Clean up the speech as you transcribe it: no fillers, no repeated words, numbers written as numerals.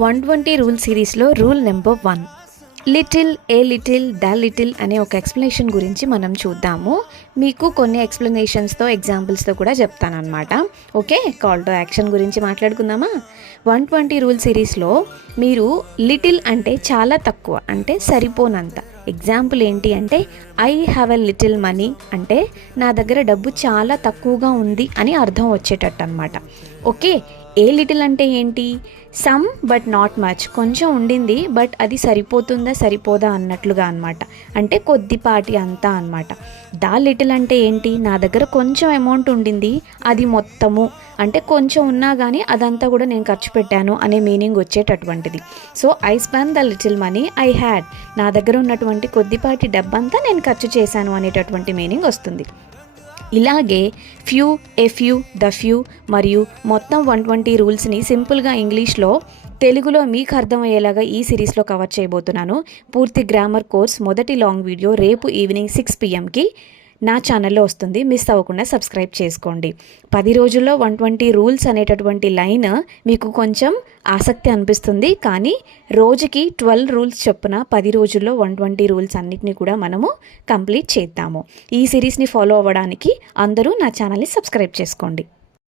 120 rule సిరీస్లో rule number 1 little a little the little అనే ఒక ఎక్స్ప్లెనేషన్ గురించి మనం చూద్దాము. మీకు కొన్ని ఎక్స్ప్లెనేషన్స్తో ఎగ్జాంపుల్స్తో కూడా చెప్తానన్నమాట. ఓకే, కాల్ టు యాక్షన్ గురించి మాట్లాడుకుందామా. 120 రూల్ సిరీస్లో మీరు లిటిల్ అంటే చాలా తక్కువ, అంటే సరిపోనంత. ఎగ్జాంపుల్ ఏంటి అంటే I have a little money అంటే నా దగ్గర డబ్బు చాలా తక్కువగా ఉంది అని అర్థం వచ్చేటట్టు అనమాట. ఓకే, ఏ లిటిల్ అంటే ఏంటి? సమ్ బట్ నాట్ మచ్, కొంచెం ఉండింది బట్ అది సరిపోతుందా సరిపోదా అన్నట్లుగా అనమాట. అంటే కొద్దిపాటి అంతా అనమాట. దా లిటిల్ అంటే ఏంటి? నా దగ్గర కొంచెం అమౌంట్ ఉండింది, అది మొత్తము అంటే కొంచెం ఉన్నా కానీ అదంతా కూడా నేను ఖర్చు పెట్టాను అనే మీనింగ్ వచ్చేటటువంటిది. So I spend the little money I had, నా దగ్గర ఉన్నటువంటి కొద్దిపాటి డబ్బంతా నేను ఖర్చు చేశాను అనేటటువంటి మీనింగ్ వస్తుంది. ఇలాగే few, a few, the few మరియు మొత్తం 120 రూల్స్ని సింపుల్గా ఇంగ్లీష్లో తెలుగులో మీకు అర్థమయ్యేలాగా ఈ సిరీస్లో కవర్ చేయబోతున్నాను. పూర్తి గ్రామర్ కోర్స్ మొదటి లాంగ్ వీడియో రేపు ఈవినింగ్ 6 PM నా ఛానల్లో వస్తుంది. మిస్ అవ్వకుండా సబ్స్క్రైబ్ చేసుకోండి. 10 రోజుల్లో 120 రూల్స్ అనేటటువంటి లైన్ మీకు కొంచెం ఆసక్తి అనిపిస్తుంది, కానీ రోజుకి 12 రూల్స్ చొప్పున 10 రోజుల్లో 120 రూల్స్ అన్నిటినీ కూడా మనము కంప్లీట్ చేద్దాము. ఈ సిరీస్ని ఫాలో అవ్వడానికి అందరూ నా ఛానల్ని సబ్స్క్రైబ్ చేసుకోండి.